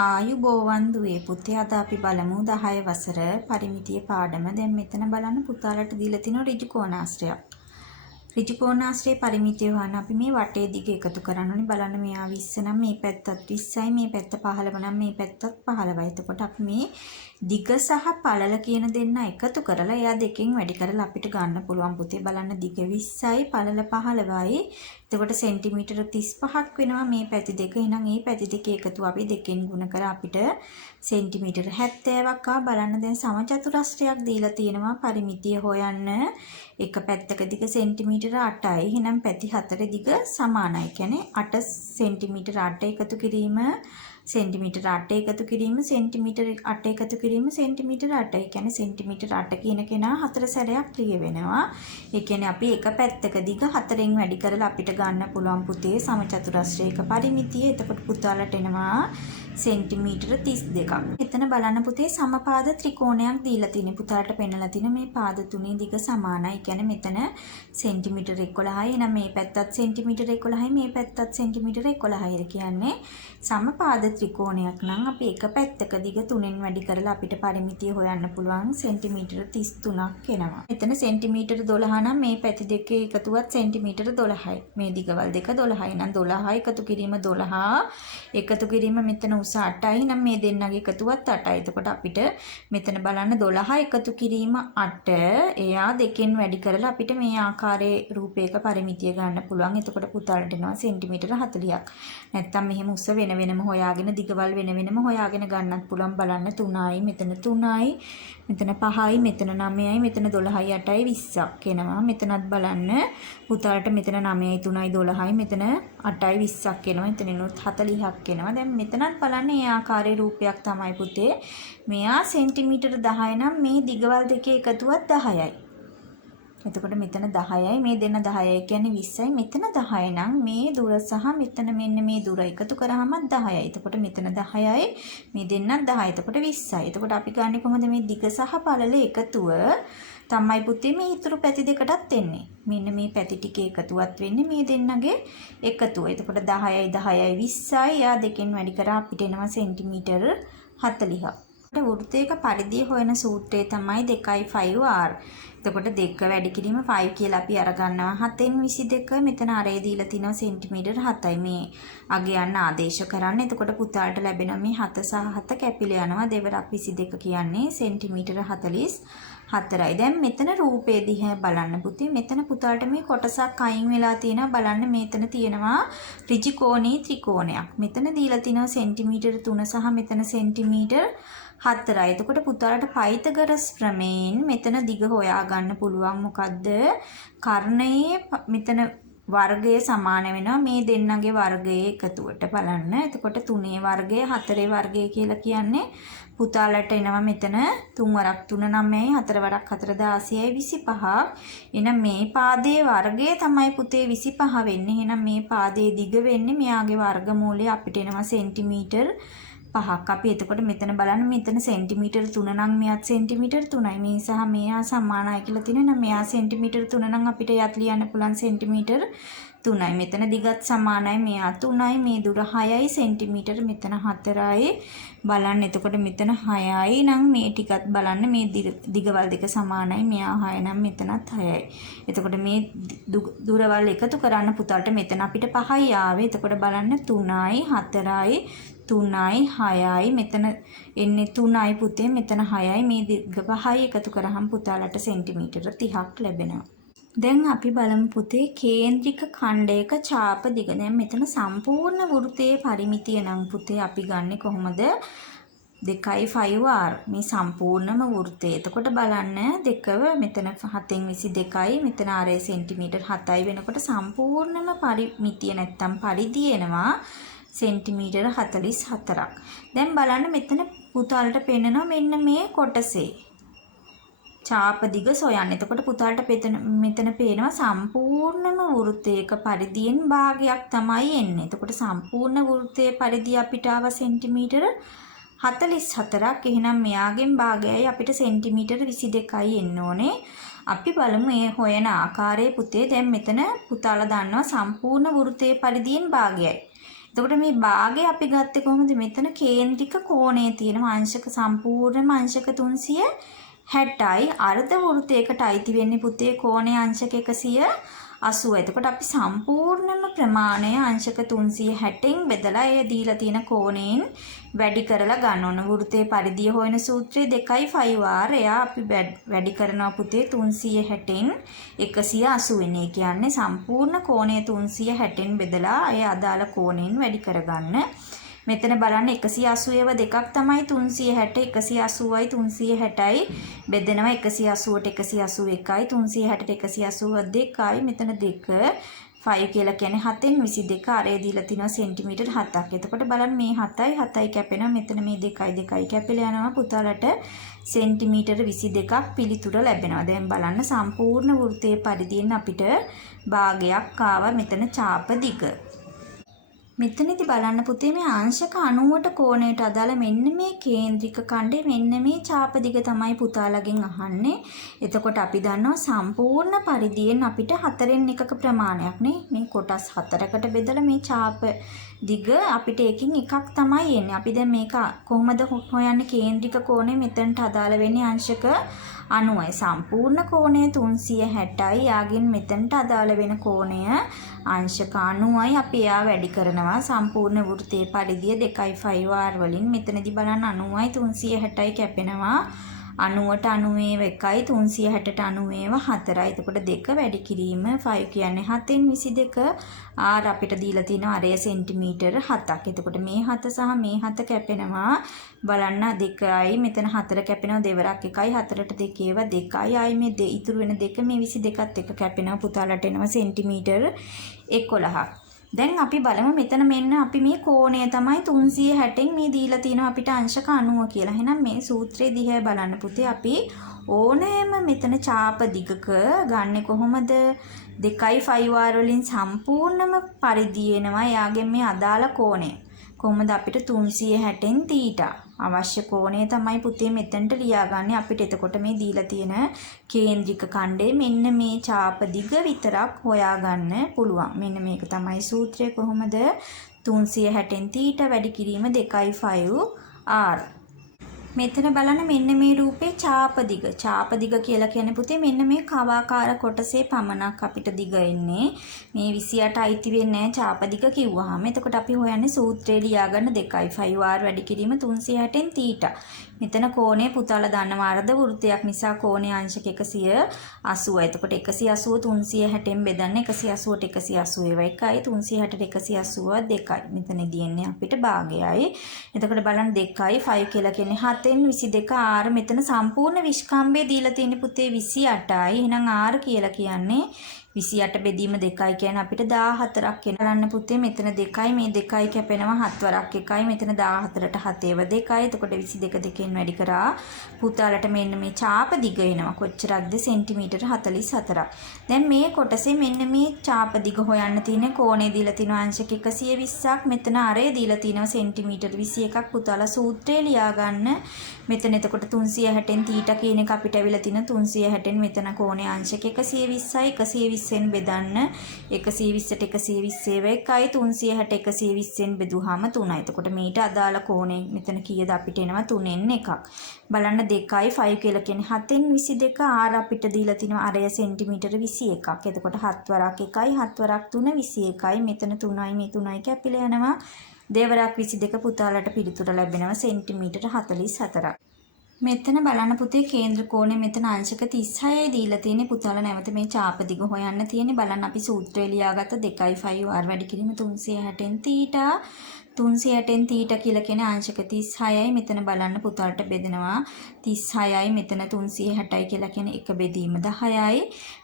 ආයුබෝවන් දුවේ පුතේ අද අපි බලමු 10 වසර පරිමිතිය පාඩම. දැන් මෙතන බලන්න පුතාලට දීලා තියෙන ඍජු කෝණාශ්‍රයක්. ඍජු කෝණාශ්‍රයේ පරිමිතිය හොයන්න අපි මේ වටේ දිග එකතු කරන්න ඕනේ. බලන්න මෙයා 20 නම් මේ පැත්තත් 20යි මේ පැත්ත 15 නම් මේ පැත්තත් 15යි. එතකොට අපි මේ දිග සහ පළල කියන දෙන්න එකතු කරලා එයා දෙකෙන් වැඩි කරලා අපිට ගන්න පුළුවන් පුතේ. බලන්න දිග 20යි පළල 15යි. එතකොට සෙන්ටිමීටර 35ක් වෙනවා මේ පැති දෙක. එහෙනම් මේ පැති දෙක එකතු අපි දෙකෙන් ගුණ කරලා අපිට සෙන්ටිමීටර 70ක් ආ. බලන්න දැන් සමචතුරස්‍රයක් දීලා තියෙනවා පරිමිතිය හොයන්න. එක පැත්තක දිග සෙන්ටිමීටර 8යි. එහෙනම් පැති 4 දිග සමානයි. කියන්නේ 8 සෙන්ටිමීටර 8 එකතු කිරීම සෙන්ටිමීටර 8 එකතු කිරීම සෙන්ටිමීටර 8 එකතු කිරීම සෙන්ටිමීටර 8. ඒ කියන්නේ සෙන්ටිමීටර 8 කියන කෙනා 4 සැරයක් ලියවෙනවා. ඒ කියන්නේ අපි එක පැත්තක දිග 4න් වැඩි කරලා අපිට ගන්න පුළුවන් පුතේ සමචතුරස්‍රයක පරිමිතිය. එතකොට පුතාලට එනවා සෙන්ටිමීටර 32ක්. එතන බලන්න පුතේ සමපාද ත්‍රිකෝණයක් දීලා තියෙන. පුතාලට පෙන්නලා තියෙන මේ පාද තුනේ දිග සමානයි. ඒ කියන්නේ මෙතන සෙන්ටිමීටර 11යි. එහෙනම් මේ පැත්තත් සෙන්ටිමීටර 11යි මේ පැත්තත් සෙන්ටිමීටර 11යි. කියන්නේ සමපාද ත්‍රිකෝණයක් නම් අපි එක පැත්තක දිග 3න් වැඩි කරලා අපිට පරිමිතිය හොයන්න පුළුවන් සෙන්ටිමීටර 33ක් එනවා. මෙතන සෙන්ටිමීටර 12 නම් මේ පැති දෙකේ එකතුවත් සෙන්ටිමීටර 12යි. මේ දිගවල් දෙක 12යි. නම් 12 එකතු කිරීම 12 එකතු කිරීම මෙතන උස 8යි. නම් මේ දෙන්නගේ එකතුවත් 8යි. එතකොට අපිට මෙතන බලන්න 12 එකතු කිරීම 8 එයා දෙකෙන් වැඩි කරලා අපිට මේ ආකාරයේ රූපයක පරිමිතිය ගන්න පුළුවන්. එතකොට පුතාලට එනවා සෙන්ටිමීටර 40ක්. නැත්තම් මෙහෙම උස වෙන වෙනම හොයාගෙන දිගවල් වෙන වෙනම හොයාගෙන ගන්නත් පුළුවන්. බලන්න 3යි මෙතන 3යි මෙතන 5යි මෙතන 9යි මෙතන 12යි 8යි 20ක් එනවා. මෙතනත් බලන්න පුතාලට මෙතන 9යි 3යි 12යි මෙතන 8යි 20ක් එනවා. එතනිනුත් 40ක් එනවා. දැන් මෙතනත් බලන්න මේ ආකාරයේ රූපයක් තමයි පුතේ. මෙයා සෙන්ටිමීටර 10 නම් මේ දිගවල් දෙකේ එකතුවත් 10යි. එතකොට මෙතන 10යි මේ දෙන්න 10යි කියන්නේ 20යි. මෙතන 10 නම් මේ දුර සහ මෙතන මෙන්න මේ දුර එකතු කරාම 10යි. එතකොට මෙතන 10යි මේ දෙන්නත් 10යි. එතකොට 20යි. එතකොට අපි ගන්නේ කොහොමද මේ දිග සහ පළල එකතුව තමයි පුතේ මේ ඊතුරු පැති දෙකටත් එන්නේ. මෙන්න මේ පැති ටික එකතුවත් වෙන්නේ මේ දෙන්නගේ එකතුව. එතකොට 10යි 10යි 20යි. යා දෙකෙන් වැඩි කරා අපිට එනවා සෙන්ටිමීටර 40ක්. වෘත්තයක පරිධිය හොයන සූත්‍රය තමයි 2πr. එතකොට 2 වැඩි කිරීම 5 කියලා අපි අරගන්නවා. 7න් 22 මෙතන අරේ දීලා තිනවා සෙන්ටිමීටර 7යි. මේ අග යන්න ආදේශ කරන්න. එතකොට පුතාලට ලැබෙන මේ 7 සහ 7 කැපිලා යනවා. දෙවරක් 22 කියන්නේ සෙන්ටිමීටර 44යි. දැන් මෙතන රූපේ දිහා බලන්න පුතේ. මෙතන පුතාලට මේ කොටසක් අයින් වෙලා තියෙනවා. බලන්න මෙතන තියෙනවා ඍජු කෝණී ත්‍රිකෝණයක්. මෙතන දීලා තිනවා සෙන්ටිමීටර 3 සහ මෙතන සෙන්ටිමීටර 4යි. එතකොට පුතාලට පයිතගරස් ප්‍රමේයෙන් මෙතන දිග හොයා ගන්න පුළුවන්. මොකද්ද? කර්ණයේ මෙතන වර්ගය සමාන වෙනවා මේ දෙන්නගේ වර්ගයේ එකතුවට. බලන්න. එතකොට 3 වර්ගය 4 වර්ගය කියලා කියන්නේ පුතාලට එනවා මෙතන 3 වරක් 3 9යි 4 වරක් 4 16යි 25ක්. එහෙනම් මේ පාදයේ වර්ගය තමයි පුතේ 25 වෙන්නේ. එහෙනම් මේ පාදයේ දිග වෙන්නේ මෙයාගේ වර්ගමූලය අපිට එනවා සෙන්ටිමීටර 5ක්. අපි එතකොට මෙතන බලන්න මෙතන සෙන්ටිමීටර 3 නම් මෙයාත් සෙන්ටිමීටර 3යි. මේ සහ මෙයා සමානයි කියලා තියෙනවා. නම් මෙයා සෙන්ටිමීටර 3 නම් අපිට යත් ලියන්න පුළුවන් සෙන්ටිමීටර 3යි. මෙතන දිගත් සමානයි. මෙයා 3යි. මේ දුර 6යි සෙන්ටිමීටර මෙතන 4යි. බලන්න එතකොට මෙතන 6යි නම් මේ ටිකත් බලන්න මේ දිගවල් දෙක සමානයි. මෙයා 6 නම් මෙතනත් 6යි. එතකොට මේ දුරවල් එකතු කරන්න පුතාලට මෙතන අපිට 5යි ආවේ. එතකොට බලන්න 3යි 4යි 3යි 6යි මෙතන එන්නේ 3යි පුතේ මෙතන 6යි මේ දිග 5යි එකතු කරාම පුතාලට සෙන්ටිමීටර 30ක් ලැබෙනවා. දැන් අපි බලමු පුතේ කේන්ද්‍රික ඛණ්ඩයක ඡාප දිග. දැන් මෙතන සම්පූර්ණ වෘත්තයේ පරිමිතිය නම් පුතේ අපි ගන්නෙ කොහොමද? 2πr මේ සම්පූර්ණම වෘත්තය. එතකොට බලන්න දෙකව මෙතන 7න් 22යි මෙතන ආරේ සෙන්ටිමීටර 7යි වෙනකොට සම්පූර්ණම පරිමිතිය නැත්තම් පරිධිය එනවා සෙන්ටිමීටර 44ක්. දැන් බලන්න මෙතන පුතාලට පෙන්නනවා මෙන්න මේ කොටසේ ඡාප දිග සොයන්න. එතකොට පුතාලට මෙතන පේනවා සම්පූර්ණම වෘත්තයක පරිධියෙන් භාගයක් තමයි එන්නේ. එතකොට සම්පූර්ණ වෘත්තයේ පරිධිය අපිට ආව සෙන්ටිමීටර 44ක්. එහෙනම් මෙයාගෙන් භාගයයි අපිට සෙන්ටිමීටර 22යි එන්න ඕනේ. අපි බලමු මේ හොයන ආකාරයේ පුතේ. දැන් මෙතන පුතාලා දන්නවා සම්පූර්ණ වෘත්තයේ පරිධියෙන් භාගයයි. එතකොට මේ භාගය අපි ගත්තේ කොහොමද? මෙතන කේන්ද්‍රික කෝණය තියෙනවා අංශක සම්පූර්ණම අංශක 360යි. අර්ධ වෘත්තයකට අයිති වෙන්නේ පුතේ කෝණය අංශක 180. එතකොට අපි සම්පූර්ණම ප්‍රමාණය අංශක 360න් බෙදලා ඒ දීලා තියෙන කෝණයෙන් වැඩි කරලා ගන්න ඕන. වෘත්තයේ පරිධිය හොයන සූත්‍රය 2πr. එයා අපි වැඩි කරනවා පුතේ 360න් 180 වෙන. ඒ කියන්නේ සම්පූර්ණ කෝණය 360න් බෙදලා ඒ අදාළ කෝණයෙන් වැඩි කරගන්න. මෙතන බලන්න 180ව දෙකක් තමයි 360 180යි 360යි බෙදෙනවා 180ට 181යි 360ට 182යි මෙතන 2 5 කියලා කියන්නේ 7න් 22 අරේ දීලා තිනවා සෙන්ටිමීටර් 7ක්. එතකොට බලන්න මේ 7යි 7යි කැපෙනවා මෙතන මේ 2යි 2යි කැපිලා යනවා පුතාලට සෙන්ටිමීටර් 22ක් පිළිතුර ලැබෙනවා. දැන් බලන්න සම්පූර්ණ වෘත්තයේ පරිධියෙන් අපිට භාගයක් ආවා මෙතන ඡාප දිග. මෙතනදි බලන්න පුතේ මේ අංශක 90ට කෝණයට අදාළ මෙන්න මේ කේන්ද්‍රික ඛණ්ඩේ මෙන්න මේ ඡාප දිග තමයි පුතාලගෙන් අහන්නේ. එතකොට අපි දන්නවා සම්පූර්ණ පරිධියෙන් අපිට 4න් එකක ප්‍රමාණයක් නේ. මේ කොටස් 4කට බෙදලා මේ ඡාප දිග අපිට එකකින් එකක් තමයි එන්නේ. අපි දැන් මේක කොහොමද හොයන්නේ? කේන්ද්‍රික කෝණය මෙතනට අදාළ වෙන්නේ අංශක 90යි. සම්පූර්ණ කෝණය 360යි. යාගෙන් මෙතනට අදාළ වෙන කෝණය අංශක 90යි. අපි එයා වැඩි කරනවා සම්පූර්ණ වෘත්තයේ පරිධිය 2πr වලින්. මෙතනදී බලන්න 90යි 360යි කැපෙනවා. 90ට 91යි 360ට 90 4යි. එතකොට 2 වැඩි කිරීම 5 කියන්නේ 7න් 22 r අපිට දීලා තියෙනවා අරය සෙන්ටිමීටර 7ක්. එතකොට මේ 7 සහ මේ 7 කැපෙනවා බලන්න 2යි මෙතන 4 කැපෙනවා දෙවරක් 1යි 4ට 2 ඒවා 2යි ආයි මේ ඉතුරු වෙන 2 මේ 22ත් එක කැපෙනවා පුතාලට එනවා සෙන්ටිමීටර 11ක්. දැන් අපි බලමු මෙතන මෙන්න අපි මේ කෝණය තමයි 360න් මේ දීලා තියෙනවා අපිට අංශක 90 කියලා. එහෙනම් මේ සූත්‍රයේ දිහා බලන්න පුතේ අපි ඕනෑම මෙතන ඡාප දිගක ගන්නෙ කොහොමද? 2πr වලින් සම්පූර්ණම පරිධිය එනවා. යාගෙන් මේ අදාළ කෝණය කොහොමද අපිට 360න් θ අවශ්‍ය කෝණය තමයි පුතේ මෙතනට ලියාගන්නේ. අපිට එතකොට මේ දීලා තියෙන කේන්ද්‍රික ඛණ්ඩේ මෙන්න මේ ඡාප දිග විතරක් හොයාගන්න පුළුවන්. මෙන්න මේක තමයි සූත්‍රය. කොහොමද 360න් θ වැඩි කිරීම 2πr. මෙතන බලන්න මෙන්න මේ රූපේ ඡාප දිග. ඡාප දිග කියලා කියන්නේ පුතේ මෙන්න මේ කවාකාර කොටසේ පමණක් අපිට දිග එන්නේ. මේ 28 අයිති වෙන්නේ නැහැ ඡාප දිග කිව්වහම. එතකොට අපි හොයන්නේ සූත්‍රය ලියාගන්න 2πr වැඩි කිරීම 360න් θ. මෙතන කෝණය පුතාලා දන්නවා අර්ධ වෘත්තයක් නිසා කෝණය අංශක 180. එතකොට 180 360න් බෙදන්න 180ට 180 ඒවා 1යි 360ට 180 2යි. මෙතනදී එන්නේ අපිට භාගයයි. එතකොට බලන්න 2යි 5 කියලා කියන්නේ 7න් 22 r මෙතන සම්පූර්ණ විස්කම්භය දීලා තියෙන පුතේ 28යි. එහෙනම් r කියලා කියන්නේ 28 බෙදීම 2යි කියන්නේ අපිට 14ක් එන. බලන්න පුතේ මෙතන 2යි මේ 2යි කැපෙනවා 7 වරක් 1යි මෙතන 14ට 7 ඒව 2යි. එතකොට 22 දෙකෙන් වැඩි කරා පුතාලට මෙන්න මේ ඡාප දිග එනවා. කොච්චරක්ද? සෙන්ටිමීටර 44ක්. දැන් මේ කොටසේ මෙන්න මේ ඡාප දිග හොයන්න තියෙන කෝණය දීලා තියෙනවා අංශක 120ක්. මෙතන අරය දීලා තියෙනවා සෙන්ටිමීටර 21ක්. පුතාලා සූත්‍රය ලියා ගන්න. මෙතන එතකොට 360න් θ කියන එක අපිට ඇවිල්ලා තින 360න් මෙතන කෝණය අංශක 120යි 120න් බෙදන්න 120ට 120 ඒවා 1යි 360 120න් බෙදුවාම 3යි. එතකොට මේට අදාළ කෝණය මෙතන කීයද අපිට එනවා 3න් එකක්. බලන්න 2යි 5 කියලා කියන්නේ 7න් 22 r අපිට දීලා තිනවා අරය සෙන්ටිමීටර 21ක්. එතකොට 7 වරක් 1යි 7 වරක් 3 21යි මෙතන 3යි මේ 3යි කැපිලා යනවා. දෙවරක් 22 පුතාලට පිළිතුර ලැබෙනවා සෙන්ටිමීටර 44ක්. මෙතන බලන්න පුතේ කේන්ද්‍ර කෝණය මෙතන අංශක 36යි දීලා තියෙන්නේ. පුතාලා නැවත මේ ඡාප දිග හොයන්න තියෙන්නේ. බලන්න අපි සූත්‍රය ලියාගත්ත 2πr වැඩි කිරීම 360න් θ 360න් θ කියලා කියන්නේ අංශක 36යි. මෙතන බලන්න පුතාලට බෙදෙනවා 36යි මෙතන 360යි කියලා කියන්නේ එක බෙදීම 10යි.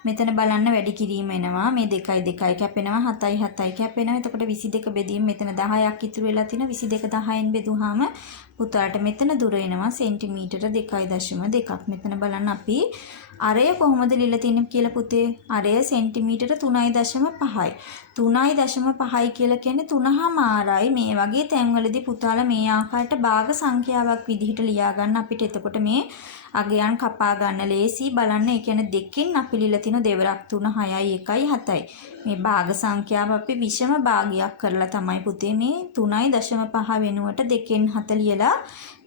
මෙතන බලන්න වැඩි කිරීම එනවා. මේ 2යි 2යි කැපෙනවා 7යි 7යි කැපෙනවා. එතකොට 22 බෙදීම මෙතන 10ක් ඉතුරු වෙලා තිනවා. 22 10න් බෙදුවාම පුතාලට මෙතන දුර එනවා සෙන්ටිමීටර 2.2ක්. මෙතන බලන්න අපි අරය කොහොමද ලියලා තියෙන්නේ කියලා පුතේ? අරය සෙන්ටිමීටර 3.5යි. 3.5යි කියලා කියන්නේ 3මාරයි. මේ වගේ තැන්වලදී පුතාලා මේ ආකාරයට භාග සංඛ්‍යාවක් විදිහට ලියා ගන්න අපිට එතකොට මේ අගයන් කපා ගන්න ලේසි. බලන්න ඒ කියන්නේ දෙකෙන් අපි ලියලා තියෙන දෙවරක් 3 6යි 1යි 7යි. මේ භාග සංඛ්‍යාව අපි විෂම භාගයක් කරලා තමයි පුතේ මේ 3.5 වෙනුවට දෙකෙන් 7 ලියලා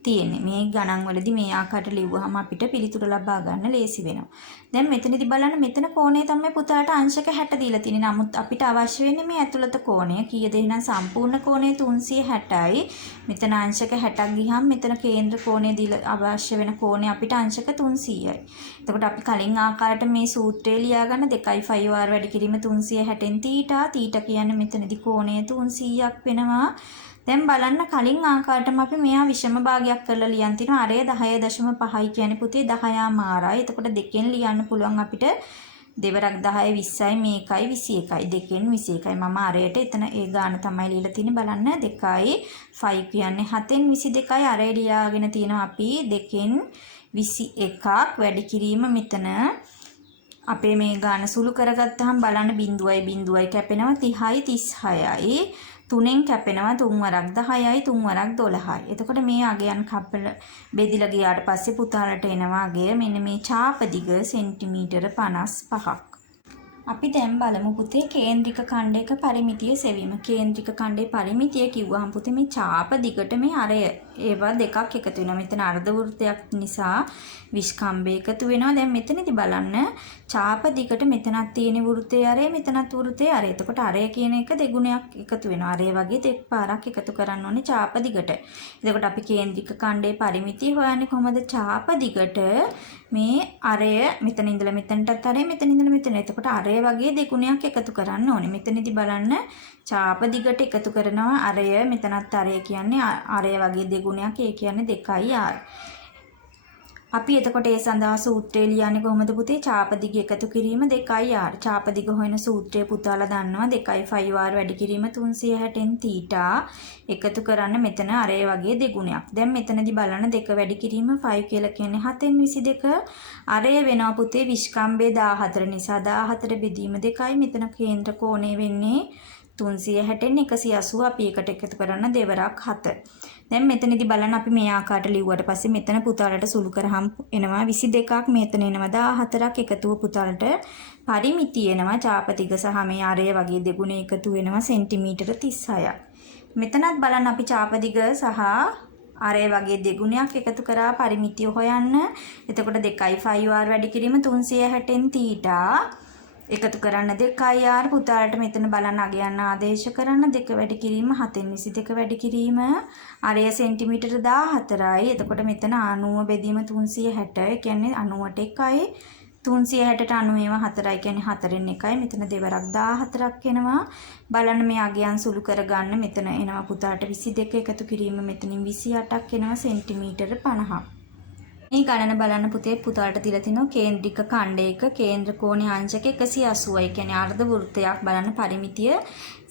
තියෙන්නේ. මේ ගණන් වලදී මේ ආකාරයට ලිව්වහම අපිට පිළිතුර ලබා ගන්න ලේසි වෙනවා. දැන් මෙතනදී බලන්න මෙතන කෝණය තමයි පුතාලට අංශක 60 දීලා තියෙන්නේ. නමුත් අපිට අවශ්‍ය වෙන්නේ මේ ඇතුළත කෝණය. කීයද එහෙනම් සම්පූර්ණ කෝණය 360යි. මෙතන අංශක 60ක් ගියහම මෙතන කේන්ද්‍ර කෝණය දීලා අවශ්‍ය වෙන කෝණය අපිට අංශක 300යි. එතකොට අපි කලින් ආකාරයට මේ සූත්‍රය ලියා ගන්න 2.5 r වැඩි කිරීම 360න් තීටා. තීටා කියන්නේ මෙතනදී කෝණය 300ක් වෙනවා. දැන් බලන්න කලින් ආකාරයටම අපි මෙයා විෂම භාගයක් කරලා ලියන් තිනවා. අරය 10.5යි කියන්නේ පුතේ 10 මාරයි. එතකොට දෙකෙන් ලියන්න පුළුවන් අපිට දෙවරක් 10 20යි මේකයි 21යි. දෙකෙන් 21යි. මම අරයට එතන ඒ ගාන තමයි ලියලා තියෙන්නේ. බලන්න 2යි 5 කියන්නේ 7න් 22යි. අරය ලියාගෙන තියෙනවා අපි දෙකෙන් 21ක් වැඩි කිරීම මෙතන අපේ මේ ගාන සුළු කරගත්තාම බලන්න බිඳුවයි කැපෙනවා 30යි 36යි. 3ෙන් කැපෙනවා 3 වරක් 10යි 3 වරක් 12යි. එතකොට මේ අගයන් කපල බෙදිලා ගියාට පස්සේ පුතාලට එනවා අගය මෙන්න මේ ඡාප දිග සෙන්ටිමීටර 55ක්. අපි දැන් බලමු පුතේ කේන්ද්‍රික ඛණ්ඩයක පරිමිතිය සෙවීම. කේන්ද්‍රික ඛණ්ඩයේ පරිමිතිය කිව්වහම පුතේ මේ ඡාප දිගට මේ අරය ඒවා දෙකක් එකතු වෙනවා. මෙතන අර්ධ වෘත්තයක් නිසා විස්කම්භය එකතු වෙනවා. දැන් මෙතනදී බලන්න ඡාප දිගට මෙතනක් තියෙන වෘත්තයේ අරය මෙතනත් වෘත්තයේ අරය. එතකොට අරය කියන එක දෙගුණයක් එකතු වෙනවා. අරය වගේ දෙක පාරක් එකතු කරන්න ඕනේ ඡාප දිගට. එතකොට අපි කේන්ද්‍රික ඛණ්ඩයේ පරිමිතිය හොයන්නේ කොහොමද? ඡාප දිගට මේ අරය මෙතන ඉඳලා මෙතනටත් අරය මෙතන ඉඳලා මෙතන. එතකොට අරය වගේ දෙගුණයක් එකතු කරන්න ඕනේ. මෙතනදී බලන්න ඡාප දිගට එකතු කරනවා අරය මෙතනත් අරය කියන්නේ අරය වගේ දෙගුණයක්. ඒ කියන්නේ 2r. අපි එතකොට ඒ සඳහා සූත්‍රය ලියන්නේ කොහොමද පුතේ? ඡාප දිග එකතු කිරීම 2r. ඡාප දිග හොයන සූත්‍රය පුතාලා දන්නවා 2.5r වැඩි කිරීම 360න් තීටා එකතු කරන්න මෙතන අරය වගේ දෙගුණයක්. දැන් මෙතනදී බලන්න 2 වැඩි කිරීම 5 කියලා කියන්නේ 7න් 22. අරය වෙනවා පුතේ විස්කම්භය 14 නිසා 14 බෙදීම 2යි. මෙතන කේන්ද්‍ර කෝණය වෙන්නේ 360න් 180 අපි එකට එකතු කරන්න දෙවරක් 7. දැන් මෙතනදී බලන්න අපි මේ ආකාරයට ලිව්වට පස්සේ මෙතන පුතාලට සුළු කරාම එනවා 22ක්. මෙතන එනවා 14ක්. එකතුව පුතාලට පරිමිතිය එනවා ඡාප දිග සහ මේ අරය වගේ දෙගුණ එකතු වෙනවා සෙන්ටිමීටර 36ක්. මෙතනත් බලන්න අපි ඡාප දිග සහ අරය වගේ දෙගුණයක් එකතු කරා පරිමිතිය හොයන්න. එතකොට 2.5r වැඩි කිරීම 360න් තීටා එකතු කරන්න 2r. පුතාලට මෙතන බලන්න අගයන් ආදේශ කරන්න 2 වැඩි කිරීම 7න් 22 වැඩි කිරීම අරය සෙන්ටිමීටර 14යි. එතකොට මෙතන 90 බෙදීම 360 ඒ කියන්නේ 91යි. 360ට 90 4යි කියන්නේ 4න් 1යි. මෙතන දෙවරක් 14ක් එනවා. බලන්න මේ අගයන් සුළු කරගන්න මෙතන එනවා පුතාලට 22 එකතු කිරීම මෙතනින් 28ක් එනවා සෙන්ටිමීටර 50ක්. මේ ගණන බලන්න පුතේ පුතාලට දීලා තිනවා කේන්ද්‍රික ඛණ්ඩයක කේන්ද්‍ර කෝණයේ අංශක 180යි. කියන්නේ අර්ධ වෘත්තයක් බලන්න පරිමිතිය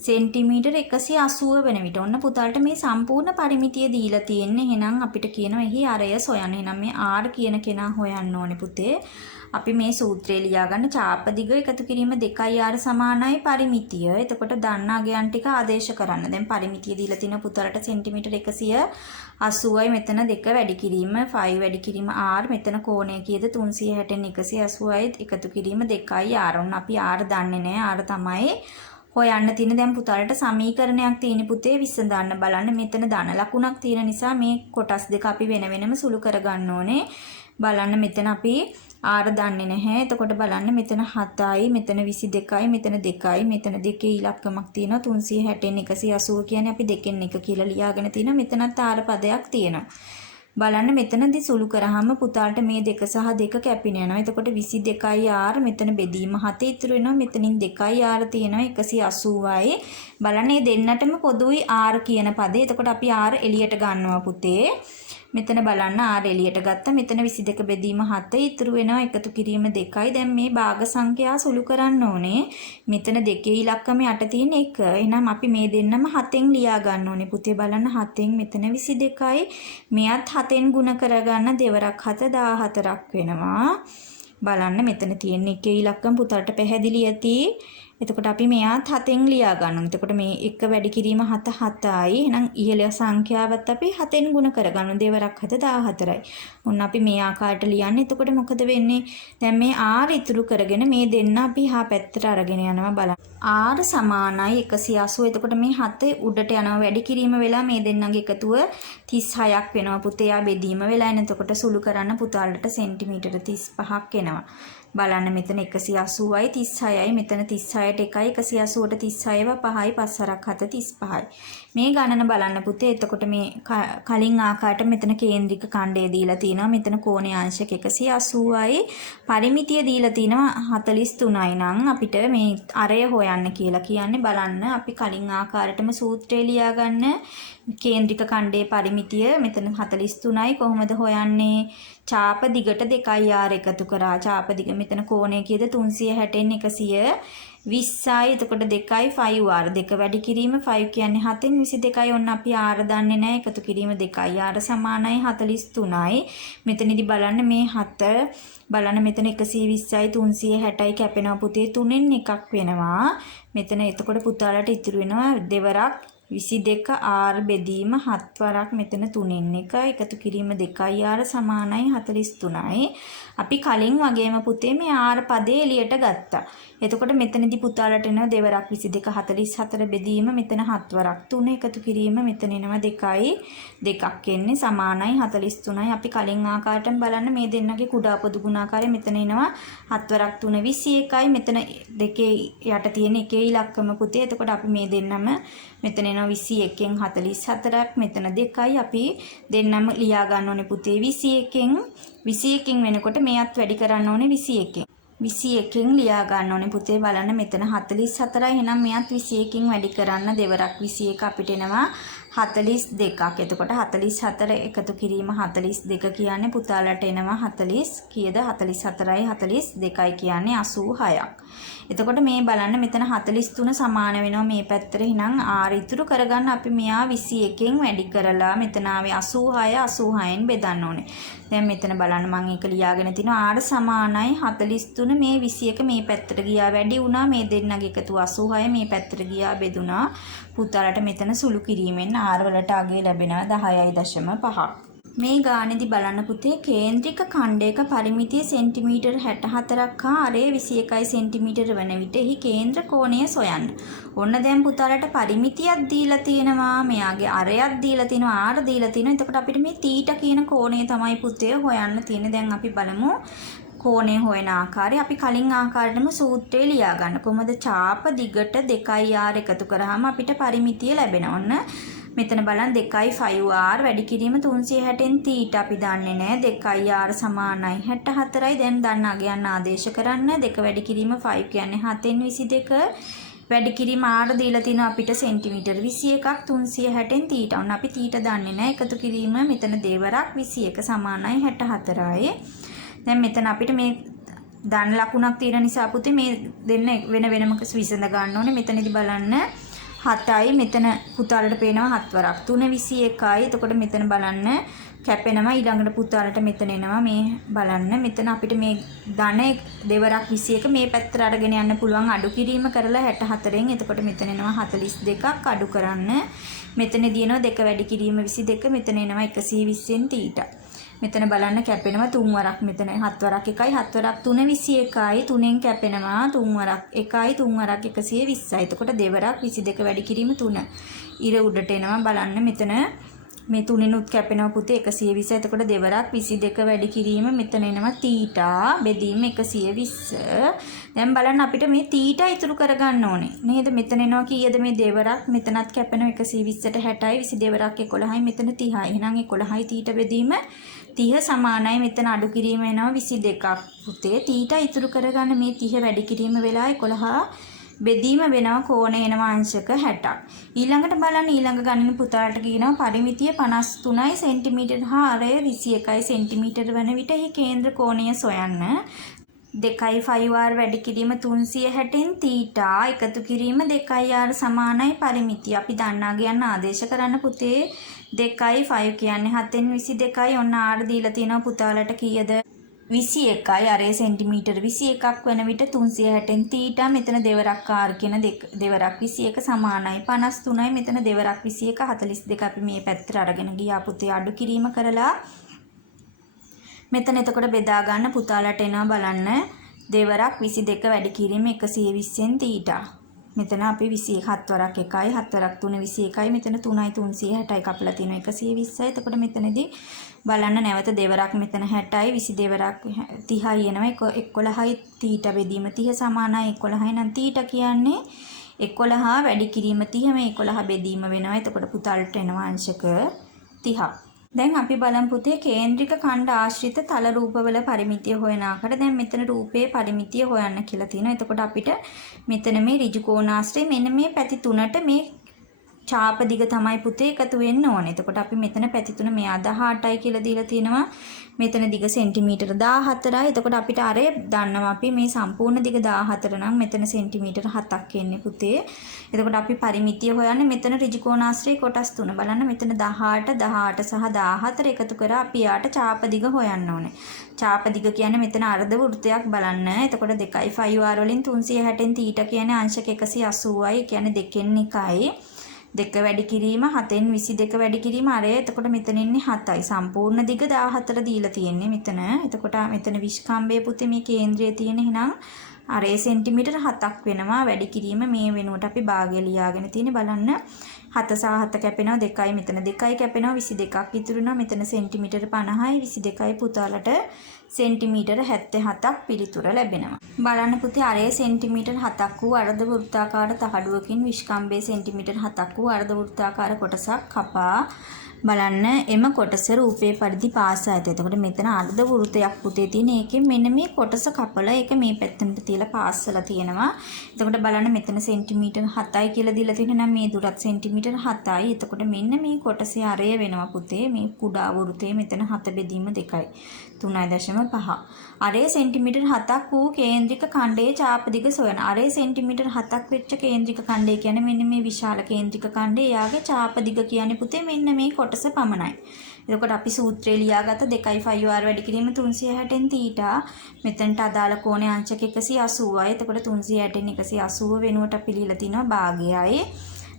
සෙන්ටිමීටර 180 වෙන විට. ඔන්න පුතාලට මේ සම්පූර්ණ පරිමිතිය දීලා තියෙන්නේ. එහෙනම් අපිට කියනවා එහි අරය සොයන්න. එහෙනම් මේ r කියන කෙනා හොයන්න ඕනේ පුතේ. අපි මේ සූත්‍රය ලියා ගන්න ඡාප දිග එකතු කිරීම 2r සමානයි පරිමිතිය. එතකොට දන්න අගයන් ටික ආදේශ කරන්න. දැන් පරිමිතිය දීලා තිනවා පුතාලට සෙන්ටිමීටර 180යි. මෙතන 2 වැඩි කිරීම 5 වැඩි කිරීම r. මෙතන කෝණය කීයද? 360න් 180යි එකතු කිරීම 2r. ඔන්න අපි r දන්නේ නැහැ. r තමයි හොයන්න තියෙන. දැන් පුතාලට සමීකරණයක් තියෙන පුතේ විසඳන්න බලන්න. මෙතන ධන ලකුණක් තියෙන නිසා මේ කොටස් දෙක අපි වෙන වෙනම සුළු කරගන්න ඕනේ. බලන්න මෙතන අපි r දන්නේ නැහැ. එතකොට බලන්න මෙතන 7යි මෙතන 22යි මෙතන 2යි මෙතන දෙකේ ඉලක්කමක් තියෙනවා 360න් 180 කියන්නේ අපි දෙකෙන් එක කියලා ලියාගෙන තිනවා. මෙතනත් r පදයක් තියෙනවා. බලන්න මෙතනදී සුළු කරාම පුතාලට මේ 2 සහ 2 කැපින යනවා. එතකොට 22යි r මෙතන බෙදීම 7 ඉතුරු වෙනවා. මෙතනින් 2යි r තියෙනවා 180යි. බලන්න මේ දෙන්නටම පොදුයි r කියන පදේ. එතකොට අපි r එළියට ගන්නවා පුතේ. මෙතන බලන්න r එළියට ගත්තා. මෙතන 22 බෙදීම 7 ඉතුරු වෙනවා එකතු කිරීම 2යි. දැන් මේ භාග සංඛ්‍යා සුළු කරන්න ඕනේ. මෙතන දෙකේ ඉලක්කම යට තියෙන 1. එහෙනම් අපි මේ දෙන්නම 7න් ලියා ගන්න ඕනේ. පුතේ බලන්න 7න් මෙතන 22යි. මෙයත් 7න් ගුණ කරගන්න දෙවරක් 7 14ක් වෙනවා. බලන්න මෙතන තියෙන එකේ ඉලක්කම පුතාලට පැහැදිලි ඇති. එතකොට අපි මෙයාත් 7න් ලියා ගන්නවා. එතකොට මේ එක වැඩි කිරීම 7 7යි. එහෙනම් ඉහළ සංඛ්‍යාවත් අපි 7න් ගුණ කරගන්නවා. දෙවරක් 7 14යි. ඔන්න අපි මේ ආකාරයට ලියන්නේ. එතකොට මොකද වෙන්නේ? දැන් මේ r ඉතුරු කරගෙන මේ දෙන්න අපි හා පැත්තට අරගෙන යනවා බලන්න. r සමානයි 180. එතකොට මේ 7 උඩට යනවා වැඩි කිරීම වෙලා මේ දෙන්නගේ එකතුව 36ක් වෙනවා. පුතේ ආ බෙදීම වෙලා එන. එතකොට සුළු කරන්න පුතාලට සෙන්ටිමීටර 35ක් එනවා. බලන්න මෙතන 180යි 36යි මෙතන 36ට 1යි 180ට 36ව 5යි 5 4ක් 7 35යි. මේ ගණන බලන්න පුතේ. එතකොට මේ කලින් ආකාරයට මෙතන කේන්ද්‍රික ඛණ්ඩය දීලා තිනවා. මෙතන කෝණීය අංශක 180යි පරිමිතිය දීලා තිනවා 43යි නම් අපිට මේ අරය හොයන්න කියලා කියන්නේ. බලන්න අපි කලින් ආකාරයටම සූත්‍රය ලියා ගන්න. කේන්ද්‍රික ඛණ්ඩයේ පරිමිතිය මෙතන 43යි කොහොමද හොයන්නේ? චාප දිගට 2යි r එකතු කරා. චාප දිග මෙතන කෝණය කීයද? 360න් 120යි. එතකොට 2යි 5r. 2 වැඩි කිරීම 5 කියන්නේ 7න් 22යි. ඔන්න අපි r දන්නේ නැහැ. එකතු කිරීම 2යි. r සමානයි 43යි. මෙතනදී බලන්න මේ 7 බලන්න මෙතන 120යි 360යි කැපෙනවා පුතේ. 3න් එකක් වෙනවා. මෙතන එතකොට පුතාලට ඉතුරු වෙනවා දෙවරක් 22 r බෙදීම 7 වරක් මෙතන 3න් 1 එකතු කිරීම 2යි r සමානයි 43යි. අපි කලින් වගේම පුතේ මේ r පදේ එළියට ගත්තා. එතකොට මෙතනදී පුතාලට එනවා දෙවරක් 22 44 බෙදීම මෙතන 7 වරක් 3 එකතු කිරීම මෙතන එනවා 2යි 2ක් එන්නේ සමානයි 43යි. අපි කලින් ආකාරයෙන් බලන්න මේ දෙන්නගේ කුඩා පොදු ගුණාකාරය මෙතන එනවා 7 වරක් 3 21යි. මෙතන දෙකේ යට තියෙන එකේ ඉලක්කම පුතේ. එතකොට අපි මේ දෙන්නම මෙතන එනවා 21න් 44ක් මෙතන 2යි. අපි දෙන්නම ලියා ගන්න ඕනේ පුතේ 21න් වෙනකොට මෙයත් වැඩි කරන්න ඕනේ 21න් ලියා ගන්න ඕනේ පුතේ. බලන්න මෙතන 44යි. එහෙනම් මෙයත් 21න් වැඩි කරන්න දෙවරක් 21 අපිට එනවා 42ක්. එතකොට 44 එකතු කිරීම 42 කියන්නේ පුතාලට එනවා 40 කීයද? 44යි 42යි කියන්නේ 86ක්. එතකොට මේ බලන්න මෙතන 43 සමාන වෙනවා මේ පැත්තට. එහෙනම් r ඉතුරු කරගන්න අපි මෙයා 21න් වැඩි කරලා මෙතන ආවේ 86 86න් බෙදන්න ඕනේ. දැන් මෙතන බලන්න මම ඒක ලියාගෙන තිනවා r සමානයි 43 මේ 21 මේ පැත්තට ගියා වැඩි වුණා. මේ දෙන්නගේ එකතු 86 මේ පැත්තට ගියා බෙදුණා. පුතාලට මෙතන සුළු කිරීමෙන් r වලට අගය ලැබෙනවා 10.5ක්. මේ ගානේදී බලන්න පුතේ කේන්ද්‍රික ඛණ්ඩයක පරිමිතිය සෙන්ටිමීටර් 64ක් හා අරය 21 සෙන්ටිමීටර වන විට එහි කේන්ද්‍ර කෝණය සොයන්න. ඔන්න දැන් පුතාලට පරිමිතියක් දීලා තියෙනවා. මෙයාගේ අරයක් දීලා තිනවා. r දීලා තිනවා. එතකොට අපිට මේ θ කියන කෝණය තමයි පුතේ හොයන්න තියෙන්නේ. දැන් අපි බලමු කෝණය හොයන ආකාරය. අපි කලින් ආකාරයටම සූත්‍රය ලියා ගන්න. කොහොමද? චාප දිගට 2යි r එකතු කරාම අපිට පරිමිතිය ලැබෙනවා. ඔන්න මෙතන බලන්න 2යි 5r වැඩි කිරීම 360න් θ අපි දන්නේ නැහැ. 2යි r සමානයි 64යි. දැන් දන්න අගයන් ආදේශ කරන්න. 2 වැඩි කිරීම 5 කියන්නේ 7න් 22. වැඩි කිරීම r දීලා තිනවා අපිට සෙන්ටිමීටර 21ක් 360න් θ. ඔන්න අපි θ දන්නේ නැහැ. එකතු කිරීම මෙතන දෙවරක් 21 සමානයි 64යි. දැන් මෙතන අපිට මේ ධන ලකුණක් තියෙන නිසා පුතේ මේ දෙන්න වෙන වෙනම විසඳ ගන්න ඕනේ. මෙතනදී බලන්න 7යි මෙතන පුතාලට පේනවා 7 වරක් 3 21යි. එතකොට මෙතන බලන්න කැපෙනවා. ඊළඟට පුතාලට මෙතන එනවා මේ බලන්න මෙතන අපිට මේ ධන දෙවරක් 21 මේ පැත්තට අරගෙන යන්න පුළුවන් අඩු කිරීම කරලා 64න්. එතකොට මෙතන එනවා 42ක් අඩු කරන්න. මෙතනදී එනවා 2 වැඩි කිරීම 22 මෙතන එනවා 120න් θ. මෙතන බලන්න කැපෙනවා 3 වරක් මෙතන 7 වරක් 1යි 7 වරක් 3 21යි 3ෙන් කැපෙනවා 3 වරක් 1යි 3 වරක් 120යි. එතකොට දෙවරක් 22 වැඩි කිරීම 3 ඉර උඩට එනවා. බලන්න මෙතන මේ 3ෙනුත් කැපෙනවා පුතේ 120. එතකොට දෙවරක් 22 වැඩි කිරීම මෙතන එනවා θ බෙදීම 120. දැන් බලන්න අපිට මේ θ ඉතුරු කරගන්න ඕනේ නේද? මෙතන එනවා කීයද මේ දෙවරක්? මෙතනත් කැපෙනවා 120ට 60යි 22 වරක් 11යි මෙතන 30යි. එහෙනම් 11යි θ බෙදීම 30 සමානයි. මෙතන අඩු කිරීම එනවා 22ක් පුතේ. θ ඉතුරු කරගන්න මේ 30 වැඩි කිරීම වෙලා 11 බෙදීම වෙනවා කෝණය එනවා අංශක 60ක්. ඊළඟට බලන්න ඊළඟ ගණන පුතාලට කියනවා පරිමිතිය 53යි සෙන්ටිමීටර හා අරය 21යි සෙන්ටිමීටර වන විට එහි කේන්ද්‍ර කෝණය සොයන්න. 2යි 5r වැඩි කිරීම 360න් θ එකතු කිරීම 2r සමානයි පරිමිතිය. අපි දන්නා කියන්න ආදේශ කරන්න පුතේ 2යි 5 කියන්නේ 7න් 22යි. ඔන්න r දීලා තියෙනවා පුතාලට කීයද? 21යි අරේ සෙන්ටිමීටර 21ක් වන විට 360න් තීටා මෙතන දෙවරක් r කියන දෙවරක් 21 සමානයි 53යි මෙතන දෙවරක් 21 42 අපි මේ පැත්තට අරගෙන ගියා පුතේ අඩු කිරීම කරලා මෙතන එතකොට බෙදා ගන්න පුතාලට එනවා බලන්න දෙවරක් 22 වැඩි කිරීම 120න් තීටා මෙතන අපි 27 වරක් 1යි 7 වරක් 3 21යි මෙතන 3යි 360යි කපලා තියෙනවා 120යි එතකොට මෙතනදී බලන්න නැවත දෙවරක් මෙතන 60යි 22 වරක් 30යි එනවා 11යි තීටා බෙදීම 30 සමානයි 11යි නම් තීටා කියන්නේ 11 වැඩි කිරීම 30 මේ 11 බෙදීම වෙනවා එතකොට පුතාලට එනවා අංශක 30 දැන් අපි බලමු පුතේ කේන්ද්‍රික ඛණ්ඩ ආශ්‍රිත තල රූපවල පරිමිතිය හොයන ආකාරය. දැන් මෙතන රූපයේ පරිමිතිය හොයන්න කියලා තියෙනවා. එතකොට අපිට මෙතන මේ ඍජු කෝණාශ්‍රය මෙන්න මේ පැති තුනට මේ ඡාප දිග තමයි පුතේ එකතු වෙන්න ඕනේ. එතකොට අපි මෙතන පැති තුන මේ 18යි කියලා දීලා තියෙනවා. මෙතන දිග සෙන්ටිමීටර 14යි. එතකොට අපිට අරේ දන්නවා අපි මේ සම්පූර්ණ දිග 14 නම් මෙතන සෙන්ටිමීටර 7ක් එන්නේ පුතේ. එතකොට අපි පරිමිතිය හොයන්නේ මෙතන ඍජු කෝණාශ්‍රයේ කොටස් තුන. බලන්න මෙතන 18 18 සහ 14 එකතු කරා අපි යාට ඡාප දිග හොයන්න ඕනේ. ඡාප දිග කියන්නේ මෙතන අර්ධ වෘත්තයක් බලන්න. එතකොට 2යි 5r වලින් 360න් තීටා කියන්නේ අංශක 180යි. කියන්නේ දෙකෙන් එකයි. 2 වැඩි කිරීම 7න් 22 වැඩි කිරීම අරය. එතකොට මෙතන ඉන්නේ 7යි. සම්පූර්ණ දිග 14 දීලා තියෙන්නේ මෙතන. එතකොට මෙතන විස්කම්භයේ පුතේ මේ කේන්ද්‍රයේ තියෙන එහෙනම් අරේ සෙන්ටිමීටර 7ක් වෙනවා. වැඩි කිරීම මේ වෙනුවට අපි භාගය ලියාගෙන තියෙන්නේ බලන්න. 7 සහ 7 කැපෙනවා 2යි මෙතන 2යි කැපෙනවා 22ක් ඉතුරු වෙනවා. මෙතන සෙන්ටිමීටර 50යි 22යි පුතාලට සෙන්ටිමීටර 77ක් පිළිතුර ලැබෙනවා. බලන්න පුතේ අරේ සෙන්ටිමීටර 7ක් වූ අර්ධ වෘත්තාකාර තහඩුවකින් විස්කම්භයේ සෙන්ටිමීටර 7ක් වූ අර්ධ වෘත්තාකාර කොටසක් කපා බලන්න එම කොටස රූපයේ පරිදි පාසා ඇත. එතකොට මෙතන අර්ධ වෘත්තයක් පුතේ තියෙන එකෙන් මෙන්න මේ කොටස කපලා ඒක මේ පැත්තට තියලා පාස්සලා තියෙනවා. එතකොට බලන්න මෙතන සෙන්ටිමීටර 7යි කියලා දීලා තියෙනවා නම් මේ දුරත් සෙන්ටිමීටර 7යි. එතකොට මෙන්න මේ කොටසේ අරය වෙනවා පුතේ මේ කුඩා වෘත්තයේ මෙතන 7 බෙදීම 2යි. 3.5 අරේ සෙන්ටිමීටර 7ක් වූ කේන්ද්‍රික ඛණ්ඩයේ ඡාප දිග සොයන. අරේ සෙන්ටිමීටර 7ක් වෙච්ච කේන්ද්‍රික ඛණ්ඩය කියන්නේ මෙන්න මේ විශාල කේන්ද්‍රික ඛණ්ඩය. යාගේ ඡාප දිග කියන්නේ පුතේ මෙන්න මේ කොටස පමණයි. එතකොට අපි සූත්‍රය ලියාගත්ත 2යි 5r වැඩි කිරීම 360න් තීටා මෙතනට අදාළ කෝණයේ අංශක 180යි. එතකොට 360න් 180 වෙනුවට අපි ලියලා තිනවා භාගයයි